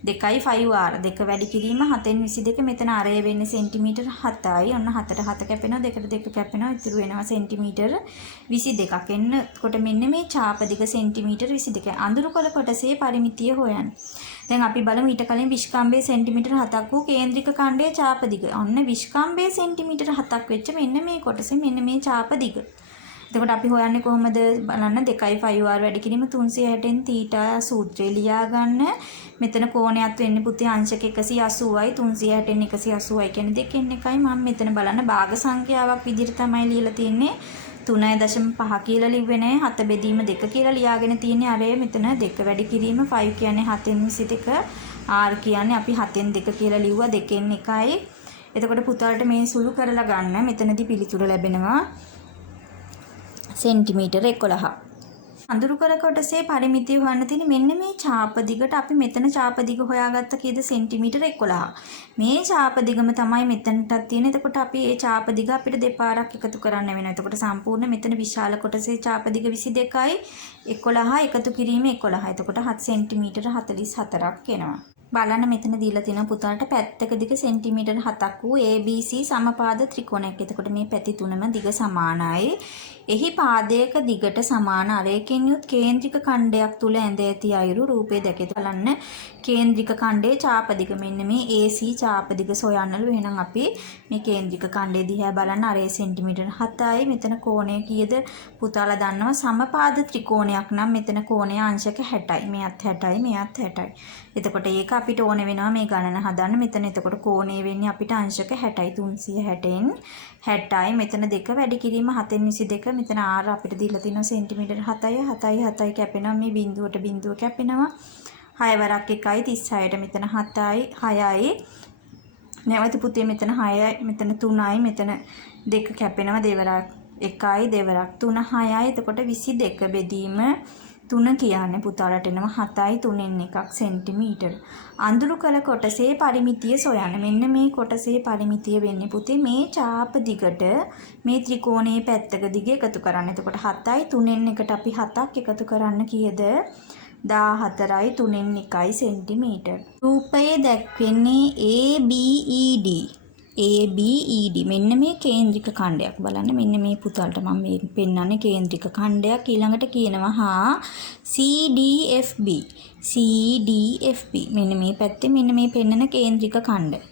2යි 5r 2 වැඩි කිරීම 7න් 22 මෙතන අරය වෙන්නේ සෙන්ටිමීටර 7යි. ඔන්න 7ට 7 කැපෙනවා 2ට 2 කැපෙනවා ඉතුරු වෙනවා සෙන්ටිමීටර 22ක්. එන්නකොට මෙන්න මේ ඡාප දිග සෙන්ටිමීටර 22යි. අඳුරු කොළ කොටසේ පරිමිතිය හොයන්න. දැන් අපි බලමු ඊට කලින් විස්කම්භයේ සෙන්ටිමීටර 7ක් වූ කේන්ද්‍රික ඛණ්ඩයේ ඡාප දිග. ඔන්න විස්කම්භයේ සෙන්ටිමීටර 7ක් වෙච්ච මෙන්න මේ කොටසේ මෙන්න මේ ඡාප දිග. එතකොට අපි හොයන්නේ කොහොමද බලන්න 2යි 5r වැඩි කිරීම 360න් තීටා සූත්‍රය ලියා ගන්න. මෙතන කෝණයක් වෙන්නේ පුතේ අංශක 180යි 360න් 180යි කියන්නේ දෙකෙන් එකයි. මම මෙතන බලන්න භාග සංඛ්‍යාවක් විදිහට තමයි ලියලා තියෙන්නේ. 3.5 කියලා ලිව්වේ නෑ 7 බෙදීම 2 කියලා ලියාගෙන තියෙන්නේ. අර මෙතන 2 වැඩි කිරීම 5 කියන්නේ 7න් 22 r කියන්නේ අපි 7න් 2 කියලා ලිව්වා දෙකෙන් එකයි. එතකොට පුතාලට මේ සුළු කරලා ගන්න මෙතනදී පිළිතුර ලැබෙනවා සෙන්ටිමීටර 11. අඳුරු කර කොටසේ පරිමිතිය හොයන්න තියෙන මෙන්න මේ ඡාප දිගට අපි මෙතන ඡාප දිග හොයාගත්ත කීයද සෙන්ටිමීටර 11. මේ ඡාප දිගම තමයි මෙතනටත් තියෙන. එතකොට අපි මේ ඡාප දිග අපිට දෙපාරක් එකතු කරන්න වෙනවා. එතකොට සම්පූර්ණ මෙතන විශාල කොටසේ ඡාප දිග 22යි 11 එකතු කිරීම 11. එතකොට 7 සෙන්ටිමීටර 44ක් එනවා. බලන්න මෙතන දීලා තියෙන පුතාලට පැත්තක දිග සෙන්ටිමීටර 7ක් වූ ABC සමපාද ත්‍රිකෝණයක්. එතකොට මේ පැති තුනම දිග සමානයි. එහි පාදයක දිගට සමාන අරයකින් යුත් කේන්ද්‍රික ඛණ්ඩයක් තුල ඇඳ ඇති අයුරු රූපේ දැකේ. බලන්න කේන්ද්‍රික ඛණ්ඩයේ ඡාප දිග මෙන්න මේ AC ඡාප දිග සොයන්නලු. එහෙනම් අපි මේ කේන්ද්‍රික ඛණ්ඩය දිහා බලන්න අරේ සෙන්ටිමීටර 7යි. මෙතන කෝණය කීයද පුතාලා දන්නවා සමපාද ත්‍රිකෝණයක් නම් මෙතන කෝණය අංශක 60යි. මෙයත් 60යි මෙයත් 60යි. එතකොට ඒක අපිට ඕන වෙනවා මේ ගණන හදන්න. මෙතන එතකොට කෝණය වෙන්නේ අපිට අංශක 60යි 360න් 60යි. මෙතන 2 වැඩි කිරීම 7න් 22 මෙතන r අපිට දීලා තියෙනවා සෙන්ටිමීටර 7යි 7යි 7යි කැපෙනවා මේ බිඳුවට බිඳුව කැපෙනවා 6 වරක් 1යි 36ට මෙතන 7යි 6යි නැවත පුතේ මෙතන 6යි මෙතන 3යි මෙතන 2 කැපෙනවා දෙවරක් 1යි දෙවරක් 3 6යි එතකොට 22 බෙදීම 3 කියන්නේ පුතාලට එනවා 7යි 3න් එකක් සෙන්ටිමීටර. අඳුරු කළ කොටසේ පරිමිතිය සොයන්න. මෙන්න මේ කොටසේ පරිමිතිය වෙන්නේ පුතේ මේ චාප දිගට මේ ත්‍රිකෝණයේ පැත්තක දිග එකතු කරන්න. එතකොට 7යි 3න් එකට අපි 7ක් එකතු කරන්න කීයද? 14යි 3න් 1යි සෙන්ටිමීටර. රූපයේ දැක්වෙන්නේ ABED. ABED මෙන්න මේ කේන්ද්‍රික ඛණ්ඩයක් බලන්න. මෙන්න මේ පුතාලට මම මේ පෙන්නන්නේ කේන්ද්‍රික ඛණ්ඩයක්. ඊළඟට කියනවා හා CDFB. CDFB මෙන්න මේ පැත්තේ මෙන්න මේ පෙන්නන කේන්ද්‍රික ඛණ්ඩ.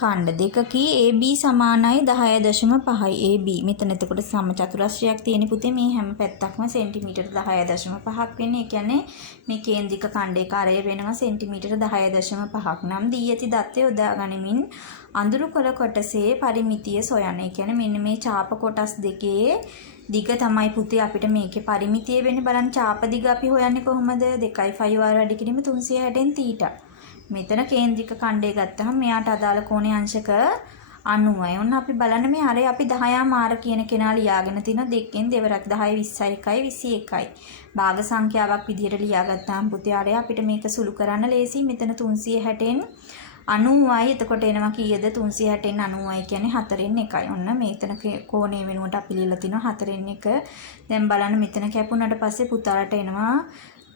ඛණ්ඩ දෙකකී AB සමානයි 10.5යි AB. මෙතන එතකොට සමචතුරස්‍රයක් තියෙන පුතේ මේ හැම පැත්තක්ම සෙන්ටිමීටර 10.5ක් වෙන්නේ. ඒ කියන්නේ මේ කේන්ද්‍රික ඛණ්ඩේ කාර්යය වෙනවා සෙන්ටිමීටර 10.5ක්. නම් දී ඇති දත්තය යොදා ගනිමින් අඳුරු කළ කොටසේ පරිමිතිය සොයන්න. ඒ කියන්නේ මෙන්න මේ චාප කොටස් දෙකේ දිග තමයි පුතේ අපිට මේකේ පරිමිතිය වෙන්නේ. බලන්න චාප දිග අපි හොයන්නේ කොහොමද? 2යි 5 වාර වැඩි කිරීම 360න් θ. මෙතන කේන්ද්‍රික ඛණ්ඩය ගත්තහම මෙයාට අදාළ කෝණයේ අංශක 90යි. ඔන්න අපි බලන්න මේ අරේ අපි 10 මාර කියන කෙනා ලියාගෙන තිනවා දෙකෙන් දෙවරක් 10 20යි 21යි. භාග සංඛ්‍යාවක් විදිහට ලියාගත්තාම පුතේ අරේ අපිට මේක සුළු කරන්න ලේසියි. මෙතන 360න් 90යි. එතකොට එනවා කීයද? 360න් 90යි කියන්නේ 4න් 1යි. ඔන්න මෙතන කෝණය වෙනුවට අපි ලියලා තිනවා 4න් 1. දැන් බලන්න මෙතන කැපුණාට පස්සේ පුතාලට එනවා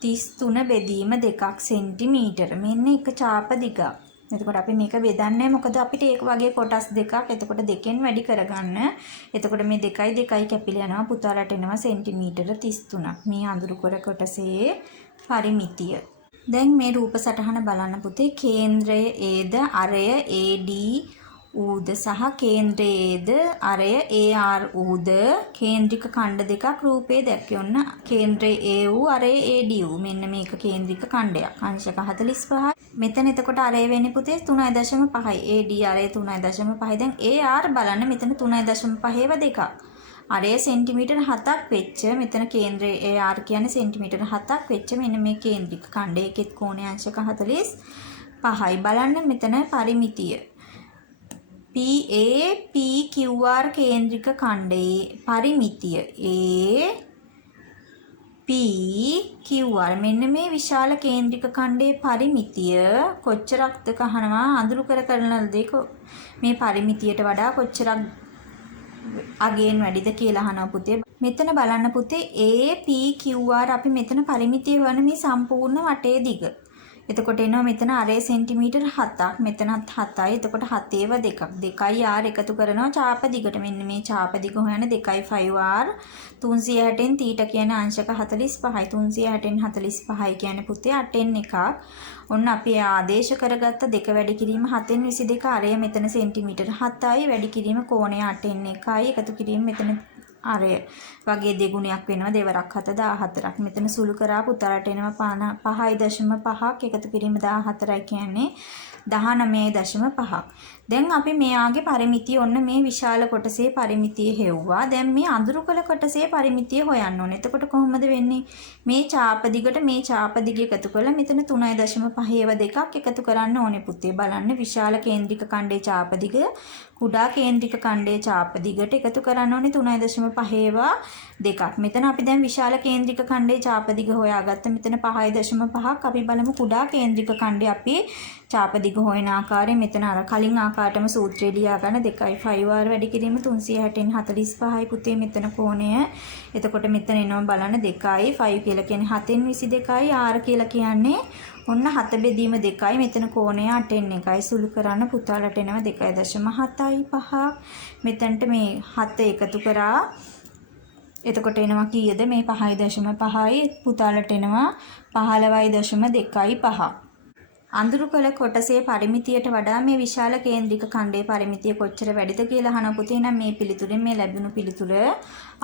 33 බෙදීම 2ක් සෙන්ටිමීටර. මෙන්න එක චාප දිගක්. එතකොට අපි මේක බෙදන්නේ මොකද අපිට ඒක වගේ කොටස් දෙකක්. එතකොට දෙකෙන් වැඩි කරගන්න. එතකොට මේ 2යි 2යි කැපිලා යනවා. පුතාලට එනවා සෙන්ටිමීටර 33ක්. මේ අඳුරු කර කොටසේ පරිමිතිය. දැන් මේ රූප සටහන බලන්න පුතේ. කේන්ද්‍රය Aද අරය AD ඌද සහ කේන්ද්‍රයේද අරය AR ඌද කේන්ද්‍රික ඛණ්ඩ දෙකක් රූපේ දැක්වෙන්න. කේන්ද්‍රයේ A ඌ අරය AD ඌ මෙන්න මේක කේන්ද්‍රික ඛණ්ඩයක්. අංශක 45යි. මෙතන එතකොට අරය වෙන්නේ පුතේ 3.5යි. AD අරය 3.5යි. දැන් AR බලන්න මෙතන 3.5ව දෙකක්. අරය සෙන්ටිමීටර 7ක් වෙච්ච මෙතන කේන්ද්‍රයේ AR කියන්නේ සෙන්ටිමීටර 7ක් වෙච්ච මෙන්න මේ කේන්ද්‍රික ඛණ්ඩයේ එකෙත් කෝණයේ අංශක 45යි. බලන්න මෙතන පරිමිතිය PAPQR කේන්ද්‍රික ඛණ්ඩයේ පරිමිතිය APQR මෙන්න මේ විශාල කේන්ද්‍රික ඛණ්ඩයේ පරිමිතිය කොච්චරක්ද කහනවා අඳුරු කරන දෙක මේ පරිමිතියට වඩා කොච්චරක් අගේන් වැඩිද කියලා අහනවා පුතේ. මෙතන බලන්න පුතේ APQR අපි මෙතන පරිමිතිය වන මේ සම්පූර්ණ වටේ දිග. එතකොට එනවා මෙතන අරේ සෙන්ටිමීටර 7ක් මෙතනත් 7යි. එතකොට 7ේව දෙකක් 2යි r එකතු කරනවා චාප දිගට. මෙන්න මේ චාප දිග හොයන 2යි 5r 360න් θ කියන්නේ අංශක 45යි. 360න් 45යි කියන්නේ පුතේ 8න් එකක්. ඔන්න අපි ආදේශ කරගත්ත දෙක වැඩි කිරීම 7න් 22 අරය මෙතන සෙන්ටිමීටර 7යි වැඩි කිරීම කෝණය 8න් 1යි එකතු කිරීම මෙතන අරය වගේ දෙගුණයක් වෙනවා දෙවරක් 7 14ක්. මෙතන සුළු කරා පුතාලට එනවා 5.5ක් එකතු කිරීම 14යි කියන්නේ 19.5ක්. දැන් අපි මෙයාගේ පරිමිතිය ඔන්න මේ විශාල කොටසේ පරිමිතිය හෙව්වා. දැන් මේ අඳුරු කළ කොටසේ පරිමිතිය හොයන්න ඕනේ. එතකොට කොහොමද වෙන්නේ? මේ චාප දිගට මේ චාප දිග එකතු කරලා මෙතන 3.5ව දෙකක් එකතු කරන්න ඕනේ පුතේ. බලන්න විශාල කේන්ද්‍රික ඛණ්ඩයේ චාප දිග කුඩා කේන්ද්‍රික ඛණ්ඩයේ චාප දිගට එකතු කරන්න ඕනේ 3.5ව දෙකක්. මෙතන අපි දැන් විශාල කේන්ද්‍රික ඛණ්ඩයේ චාප දිග හොයාගත්ත. මෙතන 5.5ක් අපි බලමු කුඩා කේන්ද්‍රික ඛණ්ඩයේ අපි චාප දිග හොයන ආකාරය. මෙතන අර කලින් ආකාරයටම සූත්‍රය ලියා ගන්න 2යි 5r වැඩි කිරීම 360න් 45යි පුතේ මෙතන කෝණය. එතකොට මෙතන එනවා බලන්න 2යි 5 කියලා කියන්නේ 7න් 22යි r කියලා කියන්නේ ඔන්න 7 බෙදීම 2යි මෙතන කෝණය 8න් 1යි සුළු කරන්න පුතාලට එනවා 2.7යි 5ක්. මෙතනට මේ 7 එකතු කරා එතකොට එනවා කීයද මේ 5.5යි පුතාලට එනවා 15.2යි 5. අඳුරු කළ කොටසේ පරිමිතියට වඩා මේ විශාල කේන්ද්‍රික ඛණ්ඩයේ පරිමිතිය කොච්චර වැඩිද කියලා අහන පුතේ නම් මේ පිළිතුරෙන් මේ ලැබුණු පිළිතුර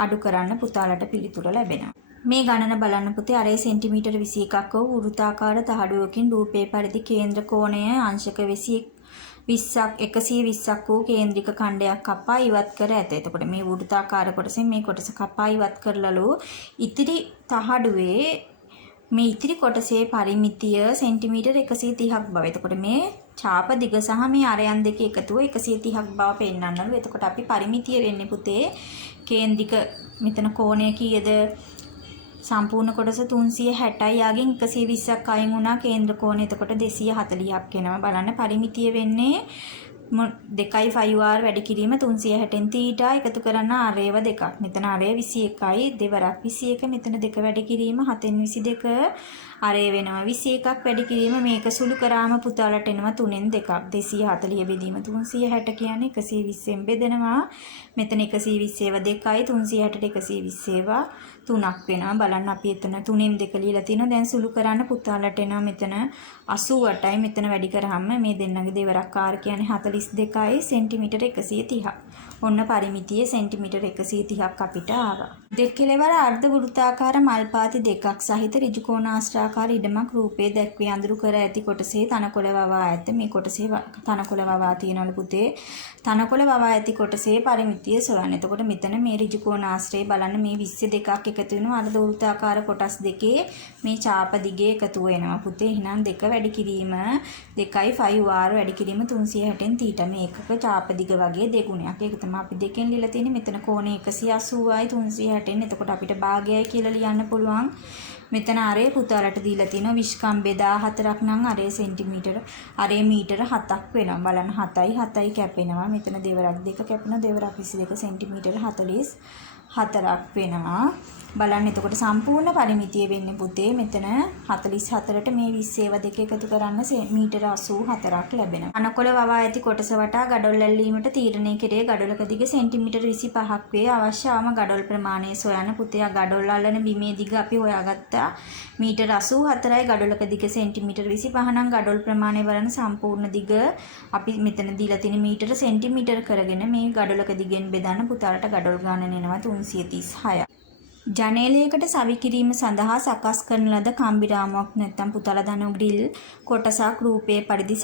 අඩු කරන්න පුතාලට පිළිතුර ලැබෙනවා. මේ ගණන බලන්න පුතේ අරේ සෙන්ටිමීටර 21ක් වූ වෘත්තාකාර තහඩුවකින් රූපේ පරිදි කේන්ද්‍ර කෝණය අංශක 20ක් 120ක් වූ කේන්ද්‍රික ඛණ්ඩයක් කපා ඉවත් කර ඇත. එතකොට මේ වෘත්තාකාර කොටසෙන් මේ කොටස කපා ඉවත් කරලලු ඉතිරි තහඩුවේ මේ ඉතිරි කොටසේ පරිමිතිය සෙන්ටිමීටර 130ක් බව. එතකොට මේ ඡාප දිග සහ මේ අරයන් දෙක එකතුව 130ක් බව පෙන්වන්නලු. එතකොට අපි පරිමිතිය වෙන්නේ පුතේ කේන්ද්‍රික මෙතන කෝණය කීයද සම්පූර්ණ කොටස 360යි යාගෙන් 120ක් අයින් වුණා කේන්ද්‍ර කෝණය එතකොට 240ක් එනවා. බලන්න පරිමිතිය වෙන්නේ 2πr වැඩි කිරීම 360න් තීටා එකතු කරන්න ආරේව දෙකක්. මෙතන ආරේ 21යි දෙවරක් 21 මෙතන 2 වැඩි කිරීම 7න් 22 ආරේ වෙනවා 21ක් වැඩි කිරීම මේක සුළු කරාම පුතාලට එනවා 3න් 2ක් 240 බෙදීම 360 කියන්නේ 120න් බෙදෙනවා. මෙතන 120 ඒවා 2යි 360ට 120 ඒවා 3ක් වෙනවා. බලන්න අපි එතන 3න් 2 ලියලා තිනවා. දැන් සුළු කරන්න පුතාලට එනවා මෙතන 88යි මෙතන වැඩි කරාම මේ දෙන්නගේ දෙවරක් ආර කියන්නේ 42යි සෙන්ටිමීටර 130ක්. ඔන්න පරිමිතියේ සෙන්ටිමීටර 130ක් අපිට ආවා. දෙක් කෙළවර අර්ධ වෘත්තාකාර මල්පාති දෙකක් සහිත ඍජු කෝණාශ්‍රාකාර ඉඩමක් රූපයේ දැක්වේ අඳුරු කර ඇති කොටසේ තනකොළ වවා ඇත. මේ කොටසේ තනකොළ වවා තියෙනවලු පුතේ. තනකොළ වවා ඇති කොටසේ පරිමිතිය සොයන්න. එතකොට මෙතන මේ ඍජු කෝණාශ්‍රය බලන්න මේ 22ක් එකතු වෙනවා අර්ධ වෘත්තාකාර කොටස් දෙකේ මේ ඡාප දිගේ එකතු වෙනවා පුතේ. එහෙනම් 2 වැඩි කිරීම 2.5r වැඩි කිරීම 360න් තීටා මේ එකක ඡාප දිග වගේ දෙගුණයක්. ඒක තමයි අපි දෙකෙන් ලියලා තියෙන්නේ. මෙතන කෝණය 180යි 360න්. එතකොට අපිට භාගයයි කියලා ලියන්න පුළුවන්. මෙතන අරේ පුතාලට දීලා තියෙනවා විස්කම් බෙදා 4ක් නම් අරේ සෙන්ටිමීටර අරේ මීටර 7ක් වෙනවා. බලන්න 7යි 7යි කැපෙනවා. මෙතන දෙවරක් 2 කැපෙනවා. දෙවරක් 22 සෙන්ටිමීටර 44ක් වෙනවා. බලන්න එතකොට සම්පූර්ණ පරිමිතිය වෙන්නේ පුතේ මෙතන 44ට මේ 20 ඒවා දෙක එකතු කරන්න මීටර 84ක් ලැබෙනවා. තනකොළ වවා ඇති කොටස වටා ගඩොල් ඇල්ලීමට තීරණය කෙරේ ගඩොලක දිග සෙන්ටිමීටර 25ක් වේ. අවශ්‍යම ගඩොල් ප්‍රමාණය සොයන්න පුතේ. ගඩොල් අල්ලන බිමේ දිග අපි හොයාගත්තා මීටර 84යි ගඩොලක දිග සෙන්ටිමීටර 25 නම් ගඩොල් ප්‍රමාණය බලන සම්පූර්ණ දිග අපි මෙතන දීලා තියෙන මීටර සෙන්ටිමීටර කරගෙන මේ ගඩොලක දිගෙන් බෙදන්න පුතාලට ගඩොල් ගණන එනවා 336. ජනේලයකට සවි කිරීම සඳහා සකස් කරන ලද කම්බිරාමුවක් නැත්නම් පුතාලා දන්නෝ ග්‍රිල් කොටසක් රූපයේ පරිදි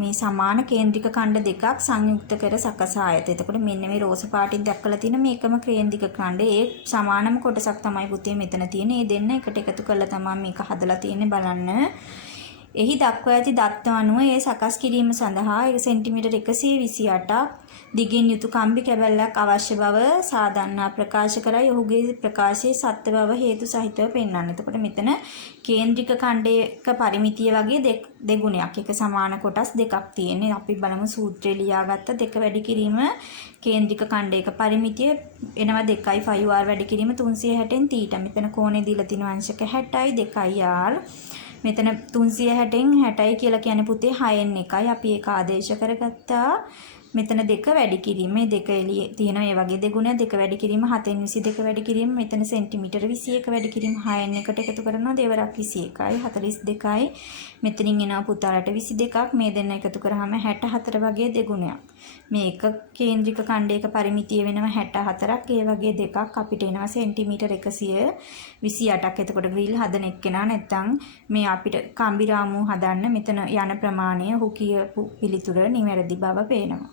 මේ සමාන කේන්ද්‍රික ඛණ්ඩ දෙකක් සංයුක්ත කර සකසා ඇත. එතකොට මෙන්න මේ රෝස පාටින් දක්වලා තියෙන මේකම කේන්ද්‍රික ඛණ්ඩ ඒ සමානම කොටසක් තමයි පුතේ මෙතන තියෙන්නේ. මේ දෙන්න එකට එකතු කරලා තමයි මේක හදලා තියෙන්නේ බලන්න. එහි දක්වා ඇති දත්ත අනුව ඒ සකස් කිරීම සඳහා සෙන්ටිමීටර 128ක් දිගින් යුතු කම්බි කැබැල්ලක් අවශ්‍ය බව සාදන්නා ප්‍රකාශ කරයි. ඔහුගේ ප්‍රකාශයේ සත්‍ය බව හේතු සහිතව පෙන්වන්න. එතකොට මෙතන කේන්ද්‍රික ඛණ්ඩයක පරිමිතිය වගේ දෙගුණයක්. එක සමාන කොටස් දෙකක් තියෙන්නේ. අපි බලමු සූත්‍රය ලියාගත්ත 2 වැඩි කිරීම කේන්ද්‍රික ඛණ්ඩයක පරිමිතිය එනවා 2.5r වැඩි කිරීම 360න් තීටා. මෙතන කෝණය දීලා තියෙන අංශක 60යි 2r. මෙතන 360න් 60යි කියලා කියන්නේ පුතේ 6න් 1යි. අපි ඒක ආදේශ කරගත්තා. මෙතන 2 වැඩි කිරීම මේ 2 එළියේ තියෙන ඒ වගේ දෙගුණ 2 වැඩි කිරීම 7න් 22 වැඩි කිරීම මෙතන සෙන්ටිමීටර 21 වැඩි කිරීම 6න් 1ට එකතු කරනවා දෙවරක් 21යි 42යි මෙතනින් එනවා පුතාලට 22ක් මේ දෙන්න එකතු කරාම 64 වගේ දෙගුණයක්. මේ එක කේන්ද්‍රික ඛණ්ඩයක පරිමිතිය වෙනවා 64ක්. ඒ වගේ දෙකක් අපිට එනවා සෙන්ටිමීටර 128ක්. එතකොට ග්‍රිල් හදන එක්කෙනා නැත්තම් මේ අපිට කම්බි රාමුව හදන්න මෙතන යන ප්‍රමාණය ඔහු කියපු පිළිතුර නිවැරදි බව පේනවා.